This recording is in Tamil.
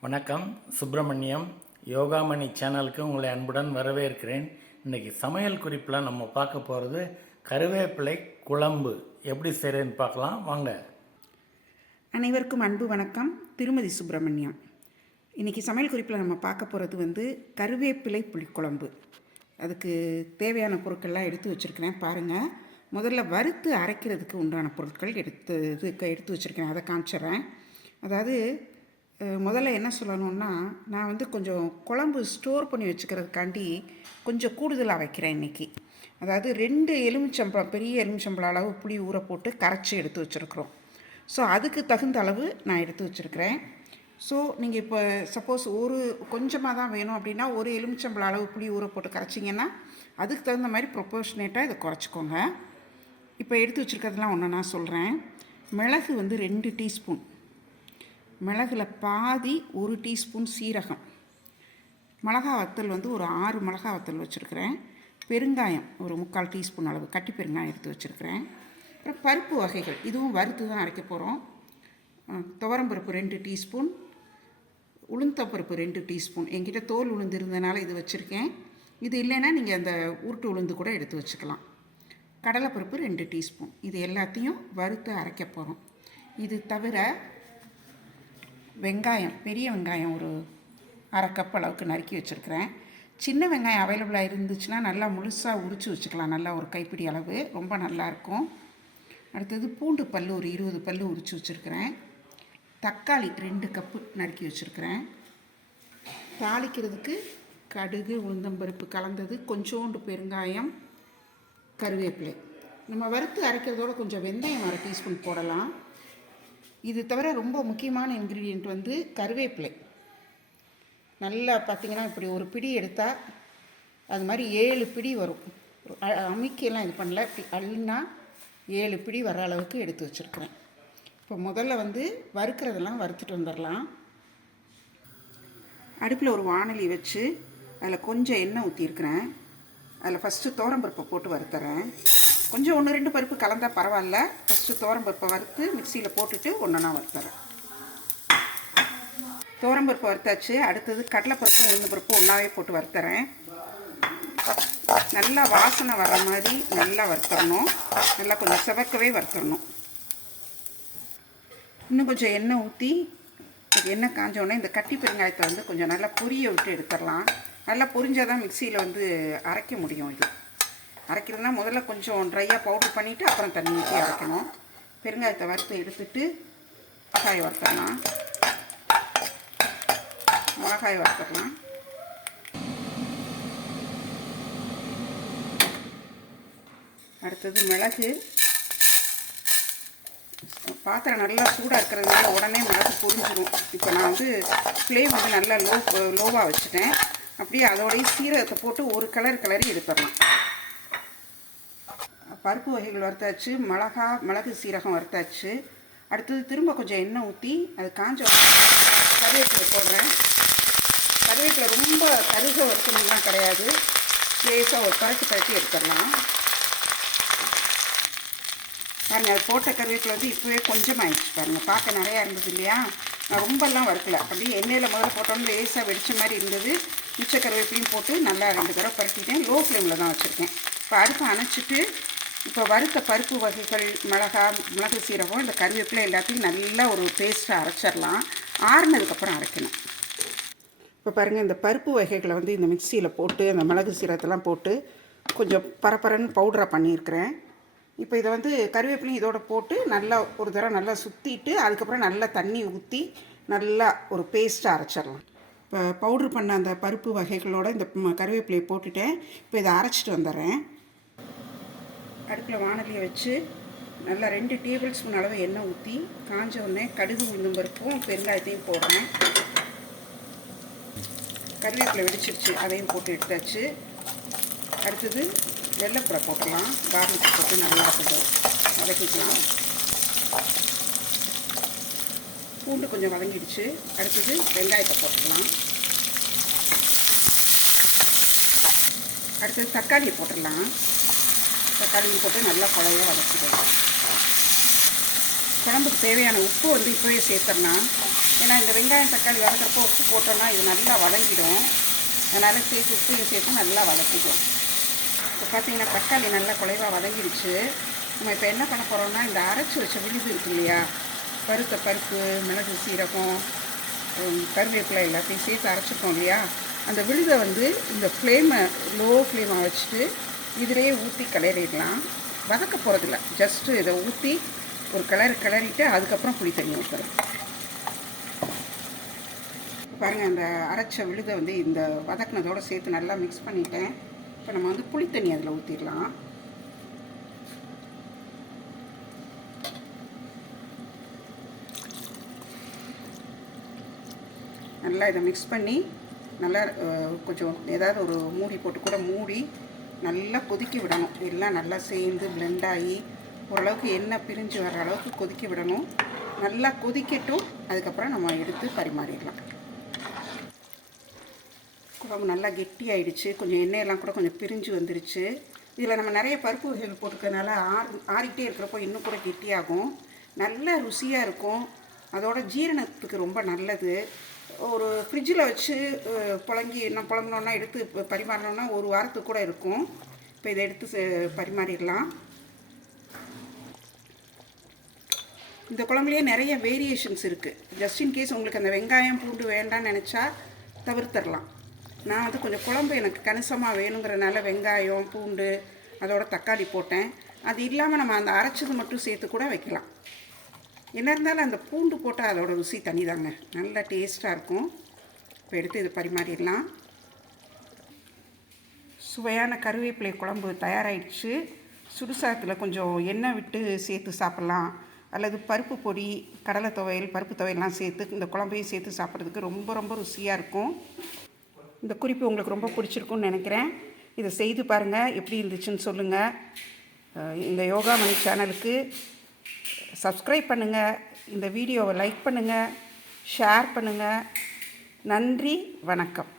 வணக்கம். சுப்பிரமணியம் யோகாமணி சேனலுக்கு உங்களை அன்புடன் வரவேற்கிறேன். இன்றைக்கி சமையல் குறிப்பில் நம்ம பார்க்க போகிறது கருவேப்பிலை குழம்பு. எப்படி செய்கிறேன்னு பார்க்கலாம். வாங்க. அனைவருக்கும் அன்பு வணக்கம். திருமதி சுப்பிரமணியம். இன்றைக்கி சமையல் குறிப்பில் நம்ம பார்க்க போகிறது வந்து கருவேப்பிலை புளிக்குழம்பு. அதுக்கு தேவையான பொருட்கள்லாம் எடுத்து வச்சுருக்கிறேன். பாருங்கள் முதல்ல வறுத்து அரைக்கிறதுக்கு உண்டான பொருட்கள் எடுத்து இதுக்கு எடுத்து வச்சுருக்கிறேன். அதை காமிச்சிட்றேன். அதாவது முதல்ல என்ன சொல்லணும்னா நான் வந்து கொஞ்சம் குழம்பு ஸ்டோர் பண்ணி வச்சுக்கிறதுக்காண்டி கொஞ்சம் கூடுதலாக வைக்கிறேன் இன்றைக்கி அதாவது ரெண்டு எலுமிச்சம்பழம் பெரிய எலுமிச்சம்பழம் அளவு புளி ஊற போட்டு கரைச்சி எடுத்து வச்சுருக்குறோம். ஸோ அதுக்கு தகுந்த அளவு நான் எடுத்து வச்சுருக்கிறேன். ஸோ நீங்கள் இப்போ சப்போஸ் ஒரு கொஞ்சமாக தான் வேணும் அப்படின்னா ஒரு எலுமிச்சம்பழம் அளவு புளி ஊற போட்டு கரைச்சிங்கன்னா அதுக்கு தகுந்த மாதிரி ப்ரொப்போர்ஷனேட்டாக இதை குறைச்சிக்கோங்க. இப்போ எடுத்து வச்சுருக்கிறதுலாம் ஒன்று நான் சொல்கிறேன் மிளகு வந்து ரெண்டு டீஸ்பூன். மிளகில் பாதி ஒரு டீஸ்பூன் சீரகம். மிளகா வத்தல் வந்து ஒரு ஆறு மிளகா வத்தல் வச்சுருக்கிறேன். பெருங்காயம் ஒரு முக்கால் டீஸ்பூன் அளவு கட்டி பெருங்காயம் எடுத்து வச்சுருக்கிறேன். அப்புறம் பருப்பு வகைகள் இதுவும் வறுத்து தான் அரைக்க போகிறோம் துவரம்பருப்பு ரெண்டு டீஸ்பூன் உளுந்தப்பருப்பு ரெண்டு டீஸ்பூன். என்கிட்ட தோல் உளுந்து இருந்ததுனால இது வச்சுருக்கேன். இது இல்லைன்னா நீங்கள் அந்த உருட்டு உளுந்து கூட எடுத்து வச்சுக்கலாம். கடலைப்பருப்பு ரெண்டு டீஸ்பூன். இது எல்லாத்தையும் வறுத்து அரைக்க போகிறோம் இது தவிர வெங்காயம் பெரிய வெங்காயம் ஒரு அரை கப் அளவுக்கு நறுக்கி வச்சுருக்கிறேன். சின்ன வெங்காயம் அவைலபிளாக இருந்துச்சுன்னா நல்லா முழுசாக உரித்து வச்சுக்கலாம். நல்லா ஒரு கைப்பிடி அளவு. ரொம்ப நல்லாயிருக்கும் அடுத்தது பூண்டு பல் ஒரு இருபது பல் உரித்து வச்சுருக்கிறேன். தக்காளி ரெண்டு கப்பு நறுக்கி வச்சுருக்கிறேன். தாளிக்கிறதுக்கு கடுகு உளுந்தம்பருப்பு கலந்தது. கொஞ்சோண்டு பெருங்காயம் கருவேப்பிலை. நம்ம வறுத்து அரைக்கிறதோட கொஞ்சம் வெந்தயம் அரை டீஸ்பூன் போடலாம். இது தவிர ரொம்ப முக்கியமான இன்க்ரீடியண்ட் வந்து கருவேப்பிலை. நல்லா பார்த்தீங்கன்னா இப்படி ஒரு பிடி எடுத்தால் அது மாதிரி ஏழு பிடி வரும். அ- அமுக்கியெல்லாம் இது பண்ணல. இப்படி அள்ளுனா ஏழு பிடி வர அளவுக்கு எடுத்து வச்சுருக்குறேன். இப்போ முதல்ல வந்து வறுக்கிறதெல்லாம் வறுத்துட்டு வந்துடலாம். அடுப்பில் ஒரு வானலி வச்சு அதில் கொஞ்சம் எண்ணெய் ஊற்றிருக்கிறேன் அதில் ஃபஸ்ட்டு தோரம்பருப்பை போட்டு வறுத்துறேன். கொஞ்சம் ஒன்று ரெண்டு பருப்பு கலந்தால் பரவாயில்ல. ஃபஸ்ட்டு தோரம்பருப்பை வறுத்து மிக்சியில் போட்டுட்டு ஒன்றா வறுத்துறேன். தோரம்பருப்பு வறுத்தாச்சு. அடுத்தது கடலைப்பருப்பும் உளுந்து பருப்பும் ஒன்றாவே போட்டு வறுத்துறேன். நல்லா வாசனை வர்ற மாதிரி நல்லா வறுத்துடணும் நல்லா கொஞ்சம் செவக்கவே வறுத்துடணும் இன்னும் கொஞ்சம் எண்ணெய் ஊற்றி எண்ணெய் காஞ்சோடனே இந்த கட்டி பெருங்காயத்தை வந்து கொஞ்சம் நல்லா பொரிய விட்டு எடுத்துடலாம். நல்லா பொரிஞ்சால் தான் மிக்சியில் வந்து அரைக்க முடியும் இது. அரைக்கிறதுனா முதல்ல கொஞ்சம் ட்ரையாக பவுடர் பண்ணிவிட்டு அப்புறம் தண்ணி ஊற்றி அரைக்கணும். பெருங்காயத்தை வறுத்து எடுத்துட்டு மிளகாய் வறுத்தலாம் மிளகாய் வறுத்துடலாம். அடுத்தது மிளகு. பாத்திரம் நல்லா சூடாக இருக்கிறதுனால உடனே மிளகு புரிஞ்சிடும் இப்போ நான் வந்து ஃப்ளேம் வந்து நல்லா லோ லோவாக வச்சுட்டேன். அப்படியே அதோடய சீரகத்தை போட்டு ஒரு கலர் கிளறி எடுத்துடலாம். பருப்பு வகைகள் வறுத்தாச்சு மிளகா மிளகு சீரகம் வறுத்தாச்சு. அடுத்தது திரும்ப கொஞ்சம் எண்ணெய் ஊற்றி அது காஞ்ச உடனே கருவேப்பிலை போடுறேன். கருவேப்பிலை ரொம்ப கருக வறுக்கணும்லாம் கிடையாது. லேசாக ஒரு பரட்டு பரட்டி எடுத்துடலாம். பாருங்கள் அது போட்ட கருவேப்பிலை வந்து இப்போவே கொஞ்சம் ஆயிடுச்சு பாருங்கள் பார்க்க நிறையா இருந்தது இல்லையா? நான் ரொம்பலாம் வறுக்கல. அப்படியே எண்ணெயில் முதல்ல போட்டோன்னு லேசாக வெடிச்ச மாதிரி இருந்தது. மிச்ச கருவேப்பிலையும் போட்டு நல்லா ரெண்டு தடவை பரட்டிட்டேன். லோ ஃப்ளேமில் தான் வச்சுருக்கேன். இப்போ அடுப்பை அணைச்சிட்டு இப்போ வறுத்த பருப்பு வகைகள் மிளகா மிளகு சீரகம் இந்த கருவேப்பிலை எல்லாத்தையும் நல்லா ஒரு பேஸ்ட்டாக அரைச்சிடலாம். ஆறுனதுக்கப்புறம் அரைக்கணும். இப்போ பாருங்கள் இந்த பருப்பு வகைகளை வந்து இந்த மிக்சியில் போட்டு அந்த மிளகு சீரகத்தெல்லாம் போட்டு கொஞ்சம் பரபரன்னு பவுடராக பண்ணியிருக்கிறேன். இப்போ இதை வந்து கருவேப்பிலையும் இதோட போட்டு நல்லா ஒரு தடவை நல்லா சுற்றிட்டு அதுக்கப்புறம் நல்லா தண்ணி ஊற்றி நல்லா ஒரு பேஸ்ட்டாக அரைச்சிடலாம். இப்போ பவுட்ரு பண்ண அந்த பருப்பு வகைகளோட இந்த கருவேப்பிலையை போட்டுட்டேன். இப்போ இதை அரைச்சிட்டு வந்துடுறேன். அடுப்பில் வானலியை வச்சு நல்லா ரெண்டு டேபிள் ஸ்பூன் அளவு எண்ணெய் ஊற்றி காஞ்ச உடனே கடுகு உளுந்தும் பருப்பும் பெருங்காயத்தையும் போடுறேன். கருவேப்பிலை வெடிச்சிருச்சு அதையும் போட்டு எடுத்தாச்சு. அடுத்தது வெள்ளைப்பூரை போட்டுடலாம் கார்லிக் போட்டு நல்லா கொஞ்சம் வதக்கிக்கலாம். பூண்டு கொஞ்சம் வதங்கிடுச்சு. அடுத்தது வெங்காயத்தை போட்டுக்கலாம். அடுத்தது தக்காளியை போட்டுடலாம். தக்காளியும் போட்டு நல்லா குழைய வதக்கிடுவோம் குழம்புக்கு தேவையான உப்பு வந்து இப்போவே சேர்த்துடலாம். ஏன்னா இந்த வெங்காயம் தக்காளி வதக்கிறப்போ உப்பு போட்டோம்னா இது நல்லா வதங்கிடும். அதனால் சேர்த்து உப்பையும் சேர்த்து நல்லா வதக்கிடும் இப்போ பார்த்தீங்கன்னா தக்காளி நல்லா குழைவாக வதங்கிடுச்சு. நம்ம இப்போ என்ன பண்ண போகிறோம்னா இந்த அரைச்சி வச்ச விழுது இருக்கு இல்லையா? பருத்த பருப்பு மிளகு சீரகம் கருவேப்பிலை எல்லாத்தையும் சேர்த்து அரைச்சிருக்கோம் இல்லையா? அந்த விழுதை வந்து இந்த ஃப்ளேமை லோ ஃப்ளேமாக வச்சுட்டு இதிலே ஊற்றி கிளறிடலாம். வதக்க போகிறதில்ல ஜஸ்ட்டு இதை ஊற்றி ஒரு கிளறு கிளறிட்டு அதுக்கப்புறம் புளி தண்ணி ஊற்றலாம் பாருங்கள் அந்த அரைச்ச விழுதை வந்து இந்த வதக்குனதோட சேர்த்து நல்லா மிக்ஸ் பண்ணிட்டேன். இப்போ நம்ம வந்து புளி தண்ணி அதில் ஊற்றிடலாம் நல்லா இதை மிக்ஸ் பண்ணி நல்லா கொஞ்சம் ஏதாவது ஒரு மூடி போட்டு கூட மூடி நல்லா கொதிக்க விடணும். எல்லாம் நல்லா சேர்ந்து ப்ளெண்ட் ஆகி ஓரளவுக்கு எண்ணெய் பிரிஞ்சு வர அளவுக்கு கொதிக்க விடணும். நல்லா கொதிக்கட்டும். அதுக்கப்புறம் நம்ம எடுத்து பரிமாறிடலாம். குழம்பு நல்லா கெட்டியாயிடுச்சு. கொஞ்சம் எண்ணெயெல்லாம் கூட கொஞ்சம் பிரிஞ்சு வந்துருச்சு. இதில் நம்ம நிறைய பருப்பு வகைகள் போட்டுக்கிறதுனால ஆறு ஆறிக்கிட்டே இருக்கிறப்போ இன்னும் கூட கெட்டியாகும். நல்ல ருசியாக இருக்கும். அதோட ஜீரணத்துக்கு ரொம்ப நல்லது. ஒரு ஃப்ரிட்ஜில் வச்சு புழங்கி நான் புழங்கினோன்னா எடுத்து ப- பரிமாறினோன்னா ஒரு வாரத்துக்கு கூட இருக்கும். இப்போ இதை எடுத்து செ- பரிமாறிடலாம். இந்த குழம்புலேயே நிறைய வேரியேஷன்ஸ் இருக்குது ஜஸ்ட் இன் கேஸ் உங்களுக்கு அந்த வெங்காயம் பூண்டு வேண்டாம்னு நினச்சா தவிர்த்தரலாம் நான் வந்து கொஞ்சம் குழம்பு எனக்கு கணிசமாக வேணுங்கிறனால வெங்காயம் பூண்டு அதோட தக்காளி போட்டேன். அது இல்லாமல் நம்ம அந்த அரைச்சது மட்டும் சேர்த்து கூட வைக்கலாம். என்ன இருந்தாலும் அந்த பூண்டு போட்டால் அதோட ருசி தனிதாங்க. நல்ல டேஸ்ட்டாக இருக்கும். இப்போ எடுத்து இது பரிமாறிடலாம். சுவையான கருவேப்பிலை குழம்பு தயாராகிடுச்சு சுடுசாதத்தில் கொஞ்சம் எண்ணெய் விட்டு சேர்த்து சாப்பிட்லாம். அல்லது பருப்பு பொடி கடலை துவையல் பருப்பு துவையல்லாம் சேர்த்து இந்த குழம்பையும் சேர்த்து சாப்பிட்றதுக்கு ரொம்ப ரொம்ப ருசியாக இருக்கும். இந்த குறிப்பு உங்களுக்கு ரொம்ப பிடிச்சிருக்கும்னு நினைக்கிறேன். இதை செய்து பாருங்கள் எப்படி இருந்துச்சுன்னு சொல்லுங்கள் இந்த யோகா மணி சேனலுக்கு சப்ஸ்கிரைப் பண்ணுங்கள் இந்த வீடியோவை லைக் பண்ணுங்கள் ஷேர் பண்ணுங்கள் நன்றி வணக்கம்.